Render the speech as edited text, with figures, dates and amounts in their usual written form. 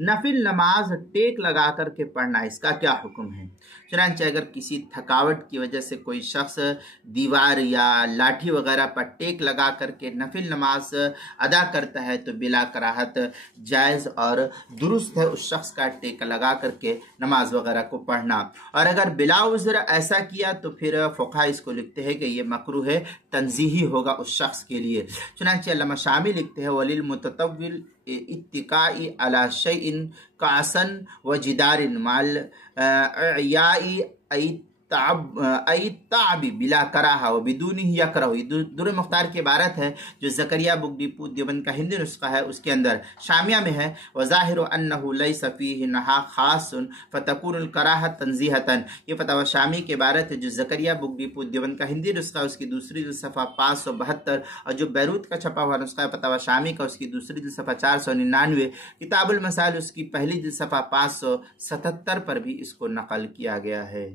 نفل نماز ٹیک لگا کر کے پڑھنا، اس کا کیا حکم ہے؟ چنانچہ اگر کسی تھکاوٹ کی وجہ سے کوئی شخص دیوار یا لاٹھی وغیرہ پر ٹیک لگا کر کے نفل نماز ادا کرتا ہے تو بلا کراہت جائز اور درست ہے اس شخص کا ٹیک لگا کر کے نماز وغیرہ کو پڑھنا۔ اور اگر بلا عذر ایسا کیا تو پھر فقہا اس کو لکھتے ہیں کہ یہ مکروہ ہے، تنزیہی ہوگا اس شخص کے لیے۔ چنانچہ علامہ شامی لکھتے ہیں وَلِلْمُتَطَوِّلِ اتقاء علی شیء کعسن و جدار مال اعیاء ای تعب بلا کراہا و بدونہ یکرہ۔ یہ در مختار کی عبارت ہے جو زکریا بک ڈپو دیوبند کا ہندی نسخہ ہے، اس کے اندر شامیہ میں ہے وظاہر انہ لیس فیہ نہا خاص فتکون الکراہۃ تنزیہۃ۔ یہ فتاوی شامی کی عبارت ہے جو زکریا بک ڈپو دیوبند کا ہندی نسخہ ہے، اس کی دوسری جلد صفحہ 572، اور جو بیروت کا چھپا ہوا نسخہ ہے فتاوی شامی کا، اس کی دوسری جلد صفحہ 499، کتاب المسائل اس کی پہلی جلد صفحہ 577 پر بھی اس کو نقل کیا گیا ہے۔